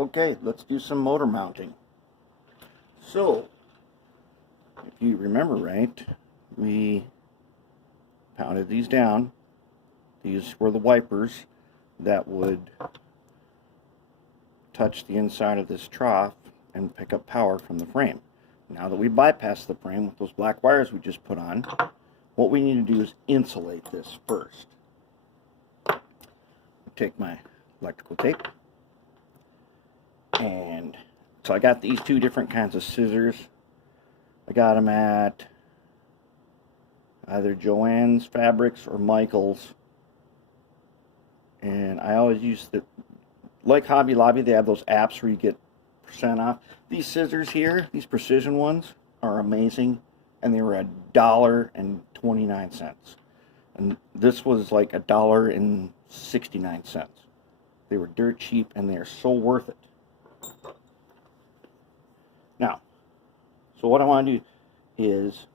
Okay, let's do some motor mounting. So, if you remember right, we pounded these down. These were the wipers that would touch the inside of this trough and pick up power from the frame. Now that we bypassed the frame with those black wires we just put on, what we need to do is insulate this first. Take my electrical tape, and so I got these two different kinds of scissors. I got them at either Joann's Fabrics or Michael's, and I always use the, like Hobby Lobby, they have those apps where you get % off. These scissors here, these precision ones, are amazing, and they were $1.29, and this was like $1.69. They were dirt cheap, and they are so worth it. Now, so what I want to do is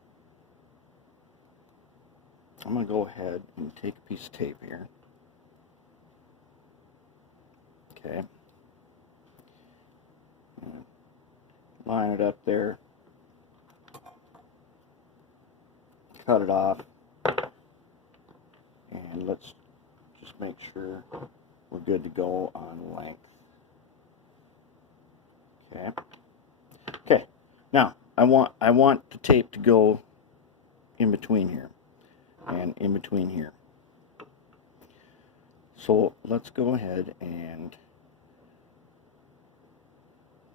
I'm going to go ahead and take a piece of tape here. Okay. Line it up there. Cut it off. And let's just make sure we're good to go on length. Okay. Okay. Now, I want the tape to go in between here and in between here. So let's go ahead and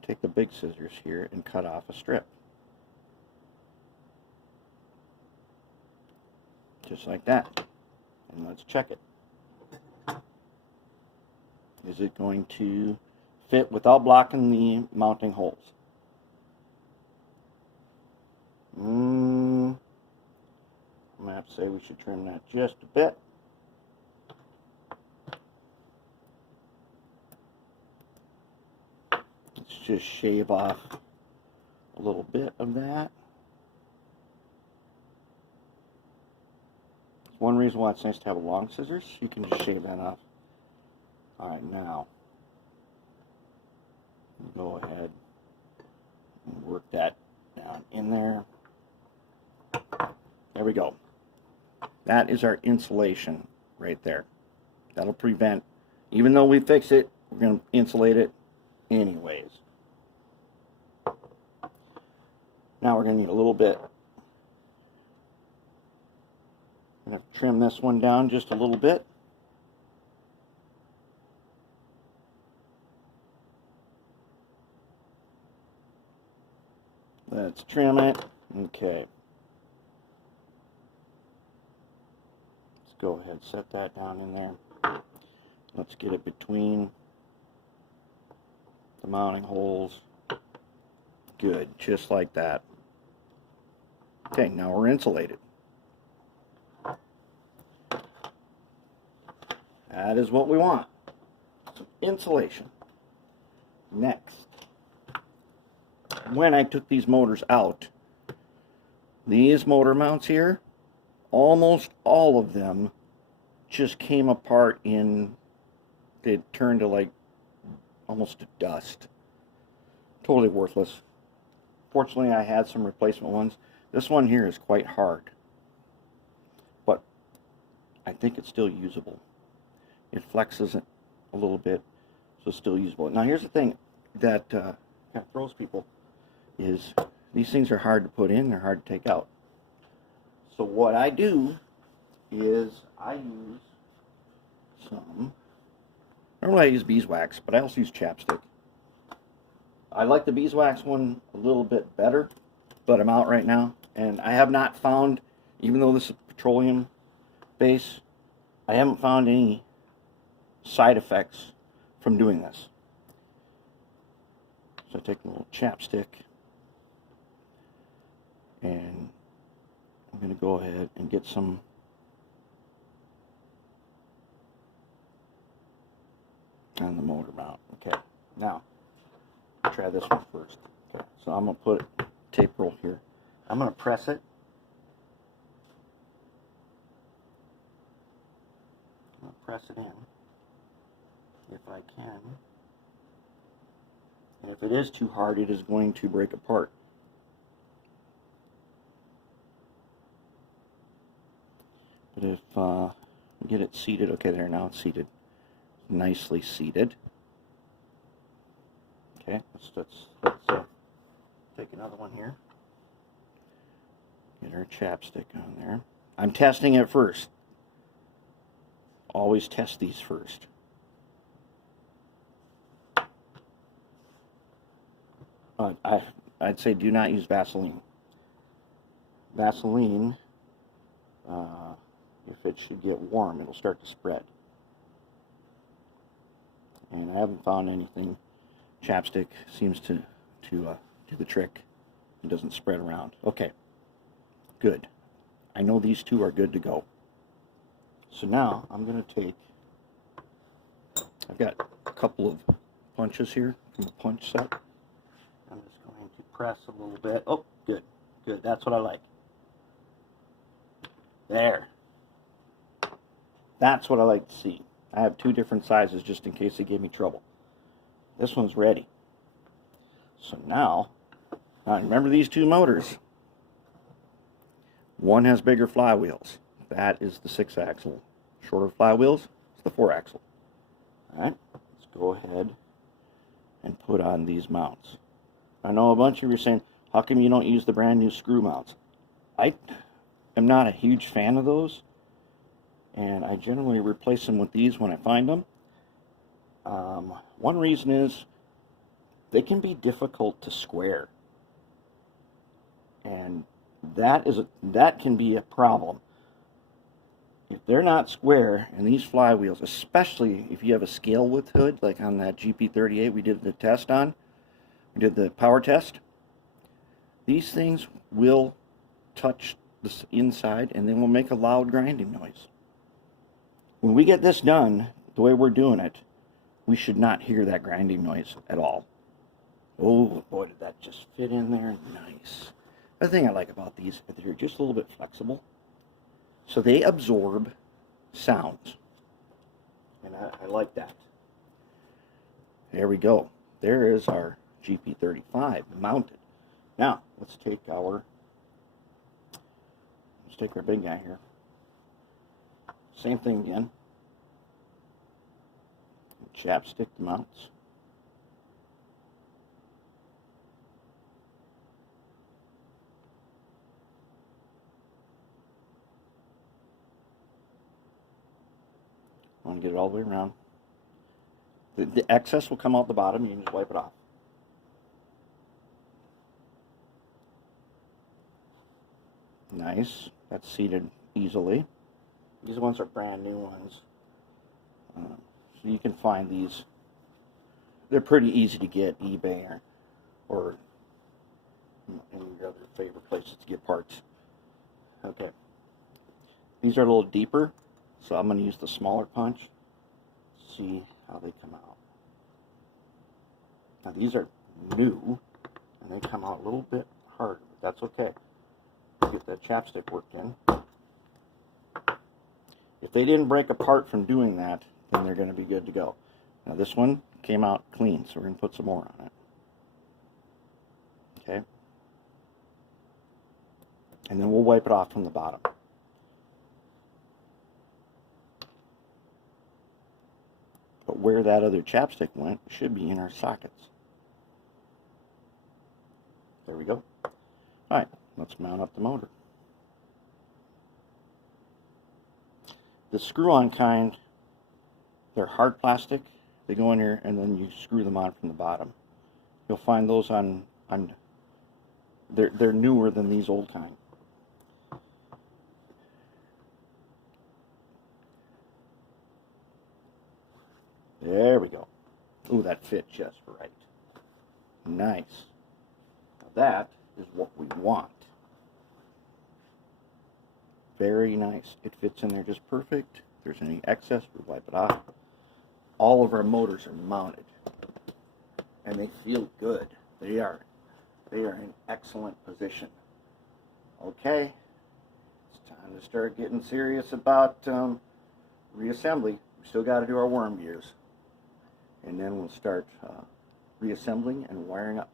take the big scissors here and cut off a strip. Just like that. And let's check it. Is it going to fit without blocking the mounting holes? I'm going to have to say we should trim that just a bit. Let's just shave off a little bit of that. One reason why it's nice to have long scissors, you can just shave that off. Alright, now go ahead and work that down in there. There we go. That is our insulation right there. That'll prevent, even though we fix it, we're going to insulate it anyways. Now we're going to need a little bit. I'm going to trim this one down just a little bit. Let's trim it. Okay. Let's go ahead and set that down in there. Let's get it between the mounting holes. Good, just like that. Okay, now we're insulated. That is what we want. Some insulation. Next, when I took these motors out, these motor mounts here, almost all of them just came apart in, they turned to like almost to dust. Totally worthless. Fortunately, I had some replacement ones. This one here is quite hard, but I think it's still usable. It flexes it a little bit, so it's still usable. Now here's the thing that kind of throws people, is these things are hard to put in, they're hard to take out. So what I do is I use some, normally I use beeswax, but I also use chapstick. I like the beeswax one a little bit better, but I'm out right now, and I have not found, even though this is petroleum base, I haven't found any side effects from doing this. So I take a little chapstick, and I'm going to go ahead and get some on the motor mount. Okay, now try this one first. Okay, so I'm going to put tape roll here. I'm going to press it. I'm going to press it in if I can. And if it is too hard, it is going to break apart. But if we get it seated, okay, there, now it's seated. Nicely seated. Okay, let's take another one here. Get our chapstick on there. I'm testing it first. Always test these first. I'd say do not use Vaseline. Vaseline, if it should get warm, it'll start to spread. And I haven't found anything. Chapstick seems to do the trick. It doesn't spread around. Okay, good. I know these two are good to go. So now I'm going to take, I've got a couple of punches here from the punch set. I'm just going to press a little bit. Oh, good, good. That's what I like. There. That's what I like to see. I have two different sizes just in case they give me trouble. This one's ready. So now remember these two motors. One has bigger flywheels. That is the 6-axle. Shorter flywheels is the 4-axle. Alright, let's go ahead and put on these mounts. I know a bunch of you are saying, how come you don't use the brand new screw mounts? I am not a huge fan of those, and I generally replace them with these when I find them. One reason is they can be difficult to square, and that can be a problem. If they're not square, and these flywheels, especially if you have a scale width hood, like on that GP35 we did the test on, we did the power test, these things will touch the inside and they will make a loud grinding noise. When we get this done, the way we're doing it, we should not hear that grinding noise at all. Oh boy, did that just fit in there nice. The thing I like about these is they're just a little bit flexible. So they absorb sounds. And I like that. There we go. There is our GP35 mounted. Now, let's take our big guy here. Same thing again. Chapstick the mounts. I want to get it all the way around. The excess will come out the bottom. You can just wipe it off. Nice. That's seated easily. These ones are brand new ones. So you can find these. They're pretty easy to get, eBay or any of your other favorite places to get parts. Okay. These are a little deeper, so I'm going to use the smaller punch. See how they come out. Now these are new, and they come out a little bit hard, but that's okay. Get that chapstick worked in. If they didn't break apart from doing that, then they're going to be good to go. Now this one came out clean, so we're going to put some more on it. Okay. And then we'll wipe it off from the bottom. But where that other chapstick went should be in our sockets. There we go. Alright, let's mount up the motor. The screw-on kind, they're hard plastic. They go in here and then you screw them on from the bottom. You'll find those on they're newer than these old kind. There we go. Ooh, that fit just right. Nice. Now that is what we want. Very nice. It fits in there just perfect. If there's any excess, we wipe it off. All of our motors are mounted. And they feel good. They are in excellent position. Okay. It's time to start getting serious about reassembly. We still got to do our worm gears. And then we'll start reassembling and wiring up